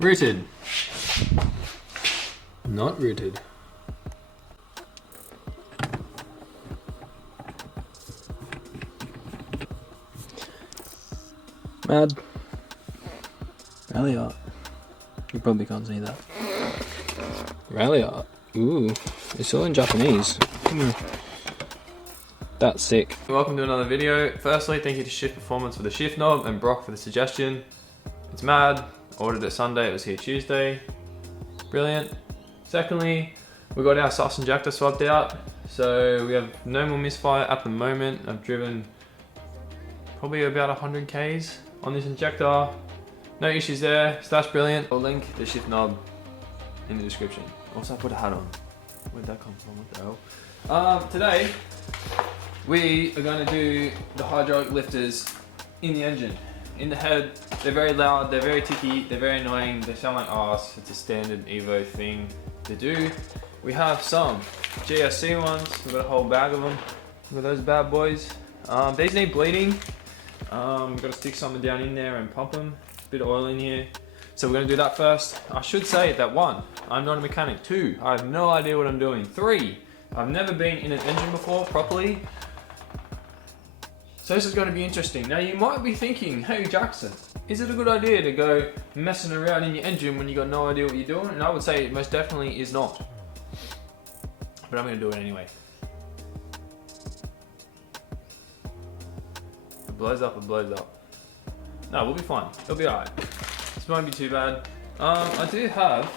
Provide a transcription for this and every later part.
Rooted. Not rooted. Mad. Rally art. You probably can't see that. Rally art. Ooh, it's all in Japanese. That's sick. Welcome to another video. Firstly, thank you to Shift Performance for the shift knob and Brock for the suggestion. It's mad. Ordered it Sunday, it was here Tuesday. Brilliant. Secondly, we got our sus injector swapped out. So we have no more misfire at the moment. I've driven probably about 100 Ks on this injector. No issues there, so that's brilliant. I'll link the shift knob in the description. Also, I put a hat on. Where'd that come from? What the hell? Today, we are going to do the hydraulic lifters in the engine. In the head, they're very loud, they're very ticky, they're very annoying, they sound like arse. It's a standard Evo thing to do. We have some GSC ones, we've got a whole bag of them. Look at those bad boys. These need bleeding. We've got to stick something down in there and pump them. A bit of oil in here. So we're going to do that first. I should say that 1, I'm not a mechanic. 2, I have no idea what I'm doing. 3, I've never been in an engine before properly. So this is going to be interesting. Now you might be thinking, hey Jackson, is it a good idea to go messing around in your engine when you got no idea what you're doing? And I would say it most definitely is not. But I'm going to do it anyway. If it blows up, it blows up. No, we'll be fine. It'll be alright. This won't be too bad. I do have,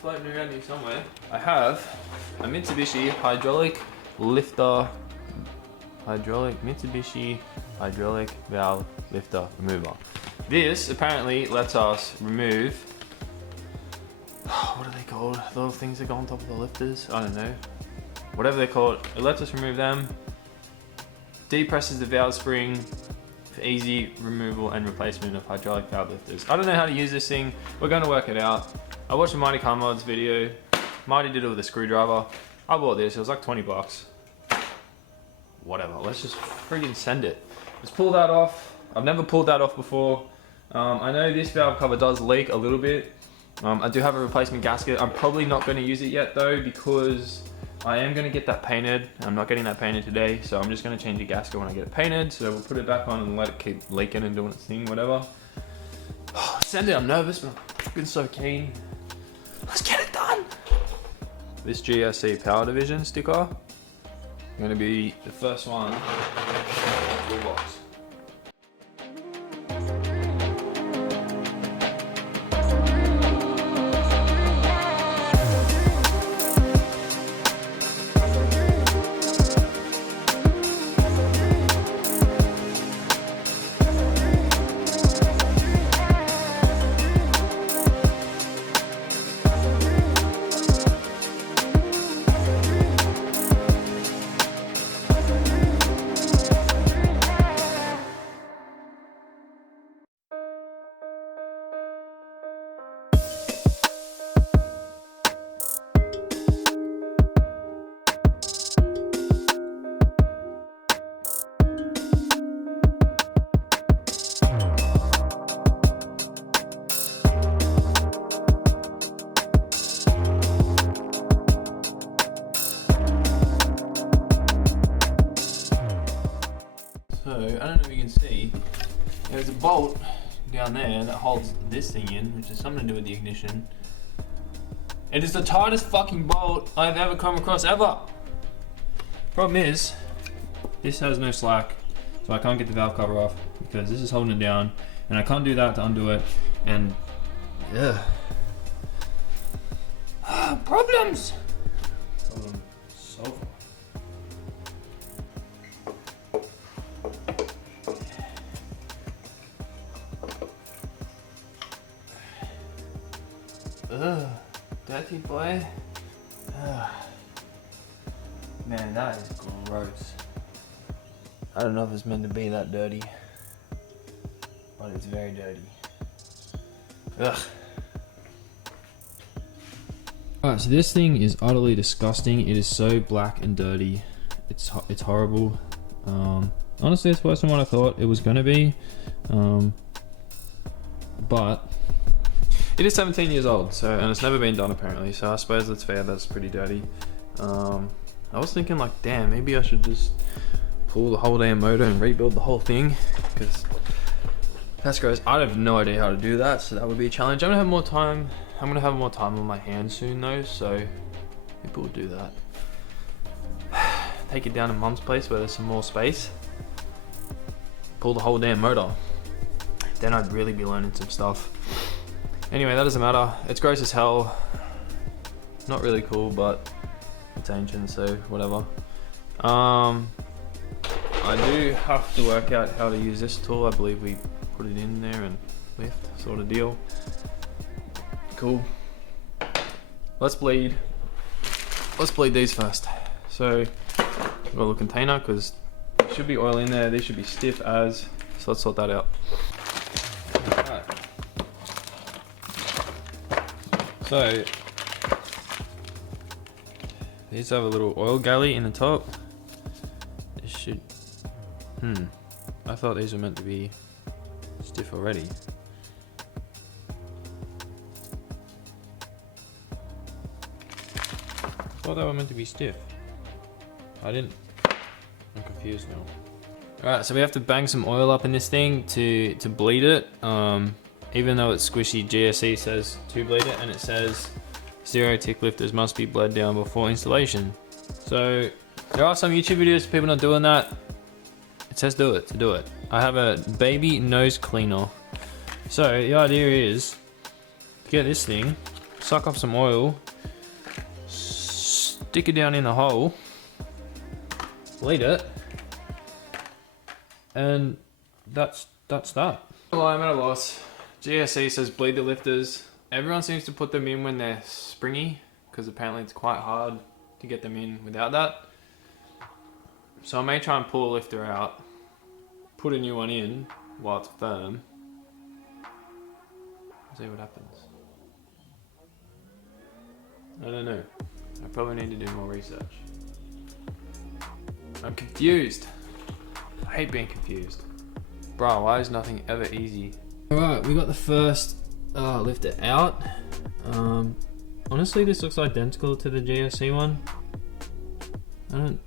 floating around here somewhere, I have a Mitsubishi hydraulic lifter. Mitsubishi hydraulic valve lifter remover. This apparently lets us remove, what are they called? The little things that go on top of the lifters? I don't know. Whatever they're called, it lets us remove them. Depresses the valve spring for easy removal and replacement of hydraulic valve lifters. I don't know how to use this thing. We're going to work it out. I watched a Mighty Car Mods video. Mighty did it with a screwdriver. I bought this, it was like 20 bucks. Whatever, let's just friggin' send it. Let's pull that off. I've never pulled that off before. I know this valve cover does leak a little bit. I do have a replacement gasket. I'm probably not gonna use it yet though, because I am gonna get that painted. I'm not getting that painted today, so I'm just gonna change the gasket when I get it painted. So we'll put it back on and let it keep leaking and doing its thing, whatever. Send it, I'm nervous, but I'm fucking so keen. Let's get it done. This GSC Power Division sticker, going to be the first one in the toolbox. So, I don't know if you can see, there's a bolt down there that holds this thing in, which has something to do with the ignition. It is the tightest fucking bolt I've ever come across, ever. Problem is, this has no slack, so I can't get the valve cover off because this is holding it down, and I can't do that to undo it, and yeah. Problems! Problem solved. Ugh, dirty boy. Ugh. Man, that is gross. I don't know if it's meant to be that dirty, but it's very dirty. Ugh. Alright, so this thing is utterly disgusting. It is so black and dirty. It's horrible. Honestly, it's worse than what I thought it was gonna be. But It is 17 years old, so, and it's never been done apparently, so I suppose that's fair, that's pretty dirty. I was thinking like, damn, maybe I should just pull the whole damn motor and rebuild the whole thing, because that's gross. I have no idea how to do that, so that would be a challenge. I'm gonna have more time on my hands soon though, so maybe we'll do that. Take it down to mum's place where there's some more space. Pull the whole damn motor. Then I'd really be learning some stuff. Anyway, that doesn't matter. It's gross as hell. Not really cool, but it's ancient, so whatever. I do have to work out how to use this tool. I believe we put it in there and lift, sort of deal. Cool. Let's bleed these first. So, I've got a little container because there should be oil in there. These should be stiff as, so let's sort that out. Alright. So, these have a little oil galley in the top. This should, I thought these were meant to be stiff already. I thought they were meant to be stiff. I'm confused now. Alright, so we have to bang some oil up in this thing to bleed it. Even though it's squishy, GSC says to bleed it, and it says Zero-Tick Lifters must be bled down before installation. So there are some YouTube videos of people not doing that. It says do it, to do it. I have a baby nose cleaner. So the idea is to get this thing, suck up some oil, stick it down in the hole, bleed it, and that's that. Well, I'm at a loss. GSC says bleed the lifters. Everyone seems to put them in when they're springy, because apparently it's quite hard to get them in without that. So I may try and pull a lifter out, put a new one in while it's firm, see what happens. I don't know. I probably need to do more research. I'm confused. I hate being confused. Bro, why is nothing ever easy? Alright, we got the first lifter out. Honestly, this looks identical to the GSC one. I don't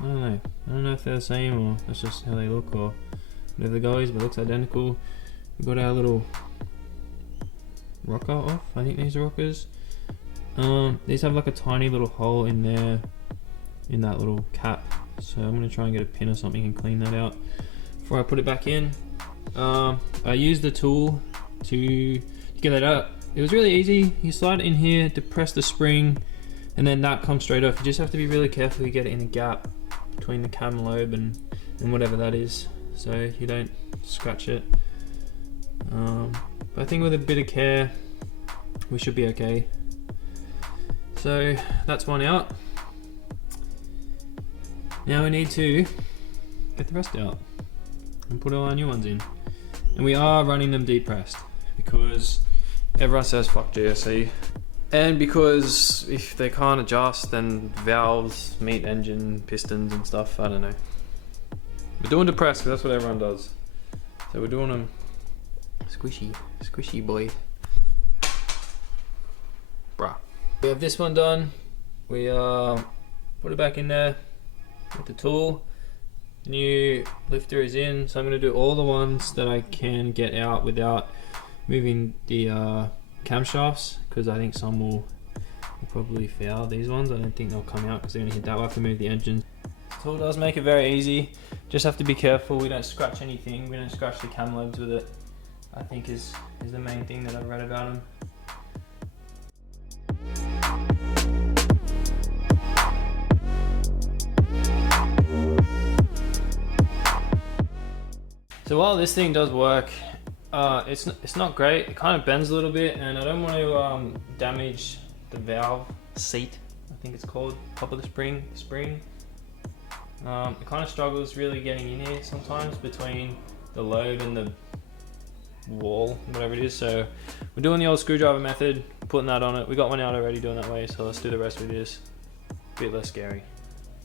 know. I don't know if they're the same or that's just how they look or whatever goes, but it looks identical. We got our little rocker off. I think these are rockers. These have like a tiny little hole in there, in that little cap. So I'm gonna try and get a pin or something and clean that out before I put it back in. I used the tool to get that out. It was really easy. You slide it in here, depress the spring, and then that comes straight off. You just have to be really careful you get it in the gap between the cam lobe and whatever that is, so you don't scratch it. But I think with a bit of care, we should be okay. So that's one out. Now we need to get the rest out and put all our new ones in. And we are running them depressed because everyone says fuck GSC. And because if they can't adjust, then valves meet engine pistons and stuff, I don't know. We're doing depressed because that's what everyone does. So we're doing them squishy boy. Bruh. We have this one done. We put it back in there with the tool. The new lifter is in, so I'm going to do all the ones that I can get out without moving the camshafts, because I think some will probably fail. These ones, I don't think they'll come out because they're going to hit that. We'll have to move the engine. The tool does make it very easy. Just have to be careful we don't scratch anything. We don't scratch the cam lobes with it, I think is the main thing that I've read about them. So while this thing does work, it's not great. It kind of bends a little bit, and I don't want to damage the valve seat, I think it's called, top of the spring. It kind of struggles really getting in here sometimes between the load and the wall, whatever it is. So we're doing the old screwdriver method, putting that on it. We got one out already doing that way, so let's do the rest with this. A bit less scary.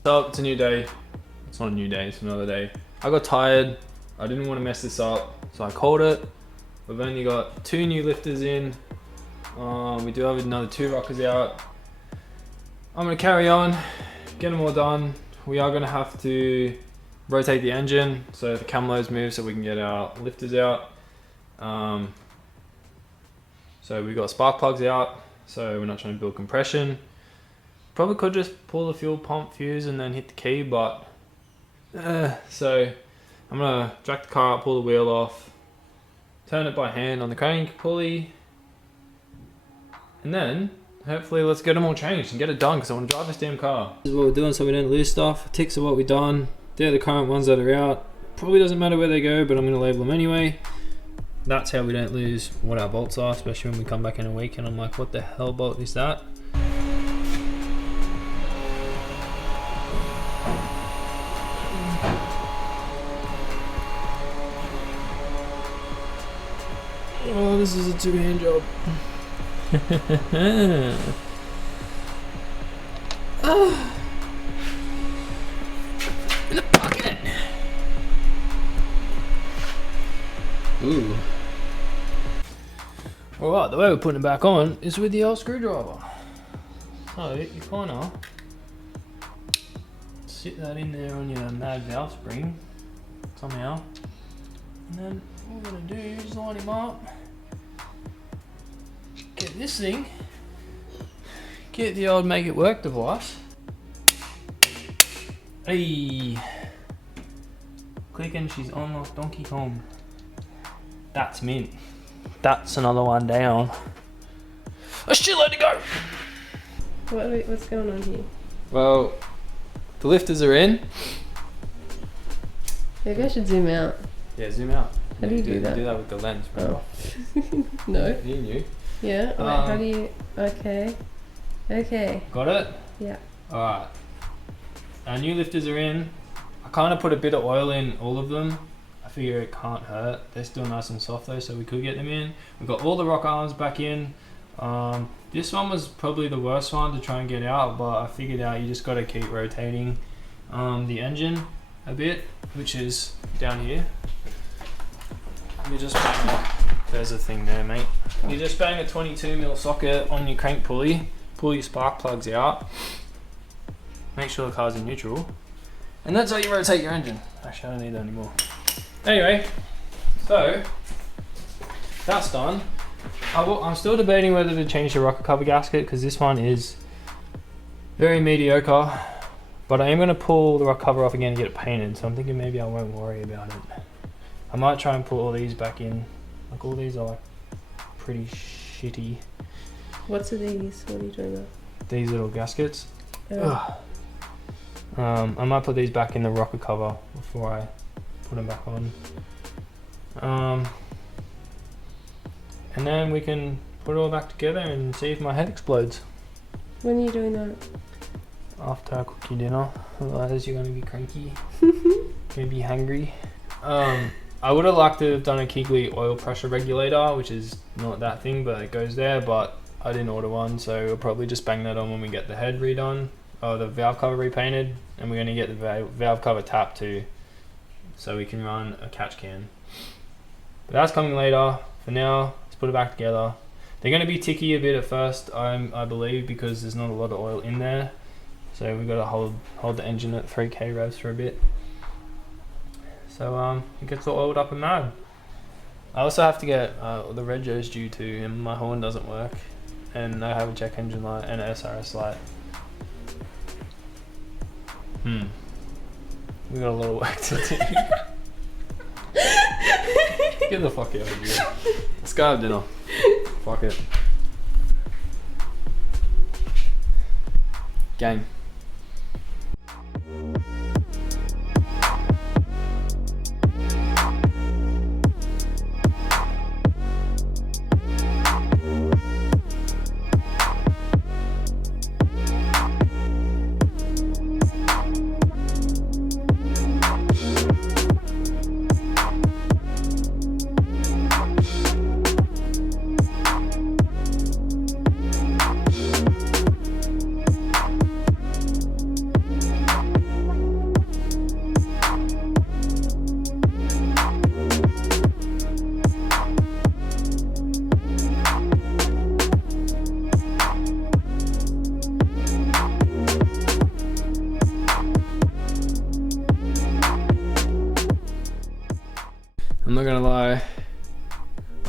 So it's a new day. It's not a new day, it's another day. I got tired. I didn't want to mess this up, so I called it. We've only got 2 new lifters in. We do have another 2 rockers out. I'm gonna carry on, get them all done. We are gonna have to rotate the engine so the cam loads move so we can get our lifters out. So we got spark plugs out, so we're not trying to build compression. Probably could just pull the fuel pump fuse and then hit the key, but so I'm gonna jack the car up, pull the wheel off, turn it by hand on the crank pulley, and then hopefully let's get them all changed and get it done because I want to drive this damn car. This is what we're doing so we don't lose stuff. Ticks are what we've done. They're the current ones that are out. Probably doesn't matter where they go, but I'm going to label them anyway. That's how we don't lose what our bolts are, especially when we come back in a week and I'm like, what the hell bolt is that? Oh, this is a 2-hand job. Oh. In the pocket. Ooh. Alright, the way we're putting it back on is with the old screwdriver. So you kind of sit that in there on your mad valve spring somehow, and then what we're going to do is line him up. Get this thing, get the old make it work device. Hey, clicking, she's on like Donkey Kong. That's mint. That's another one down. A shitload to go. What's going on here? Well, the lifters are in. Maybe I should zoom out. Yeah, zoom out. How do you do that? You do that with the lens, bro. Oh. No. You knew. Yeah. Wait, how do you? Okay. Okay. Got it? Yeah. Alright. Our new lifters are in. I kind of put a bit of oil in all of them. I figure it can't hurt. They're still nice and soft though, so we could get them in. We've got all the rock arms back in. This one was probably the worst one to try and get out, but I figured out you just got to keep rotating the engine a bit, which is down here. You just bang there's a thing there, mate. You just bang a 22mm socket on your crank pulley, pull your spark plugs out, make sure the car's in neutral, and that's how you rotate your engine. Actually, I don't need that anymore. Anyway, so that's done. I'm still debating whether to change the rocker cover gasket because this one is very mediocre, but I am going to pull the rocker cover off again and get it painted, so I'm thinking maybe I won't worry about it. I might try and put all these back in. Like all these are like pretty shitty. What's these? What are you doing about? These little gaskets. Oh. I might put these back in the rocker cover before I put them back on. And then we can put it all back together and see if my head explodes. When are you doing that? After I cook your dinner, otherwise you're gonna be cranky. Gonna be hungry. I would have liked to have done a Keegley oil pressure regulator, which is not that thing, but it goes there, but I didn't order one, so we'll probably just bang that on when we get the head redone, or the valve cover repainted, and we're gonna get the valve cover tapped too, so we can run a catch can. But that's coming later. For now, let's put it back together. They're gonna be ticky a bit at first, I believe, because there's not a lot of oil in there. So we've got to hold the engine at 3k revs for a bit. So it gets all oiled up and mad. I also have to get the rego's due too, and my horn doesn't work, and I have a check engine light and an SRS light. We got a lot of work to do. Get the fuck out of here. Let's go have dinner. Fuck it. Gang. not gonna lie,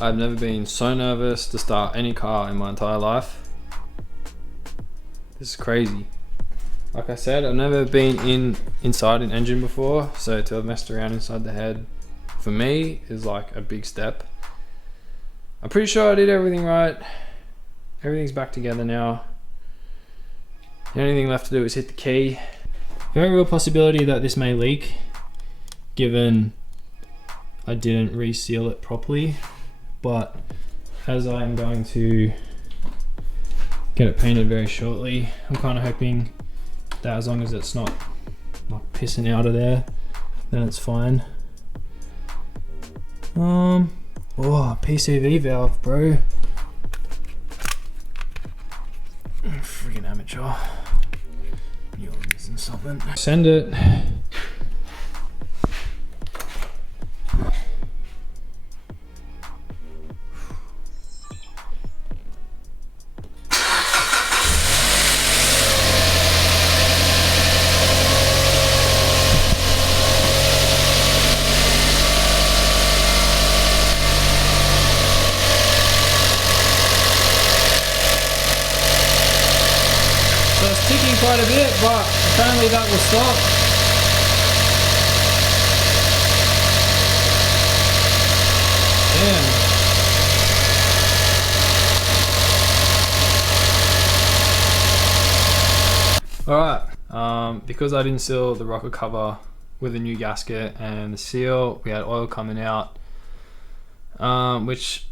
I've never been so nervous to start any car in my entire life. This is crazy. Like I said, I've never been inside an engine before, so to have messed around inside the head, for me, is like a big step. I'm pretty sure I did everything right. Everything's back together now. The only thing left to do is hit the key. Very real possibility that this may leak, given I didn't reseal it properly, but as I'm going to get it painted very shortly, I'm kind of hoping that as long as it's not like pissing out of there, then it's fine. Oh, PCV valve, bro. Freaking amateur. You're missing something. Send it. So it's ticking quite a bit, but apparently that will stop. Damn. Alright, because I didn't seal the rocker cover with a new gasket and the seal, we had oil coming out, which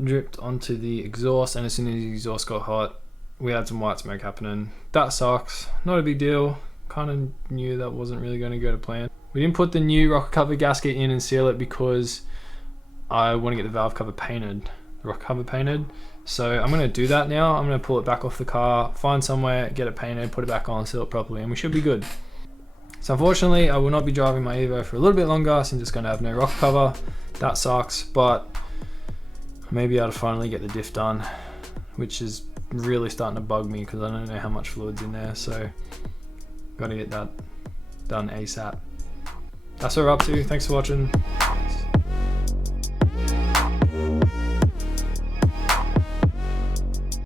dripped onto the exhaust, and as soon as the exhaust got hot, we had some white smoke happening. That sucks, not a big deal. Kind of knew that wasn't really going to go to plan. We didn't put the new rocker cover gasket in and seal it because I want to get the valve cover painted, the rocker cover painted. So I'm going to do that now. I'm going to pull it back off the car, find somewhere, get it painted, put it back on, seal it properly, and we should be good. So unfortunately, I will not be driving my Evo for a little bit longer since it's going to have no rocker cover. That sucks, but maybe I'll finally get the diff done, which is really starting to bug me because I don't know how much fluid's in there, so got to get that done ASAP. That's what we're up to. Thanks for watching.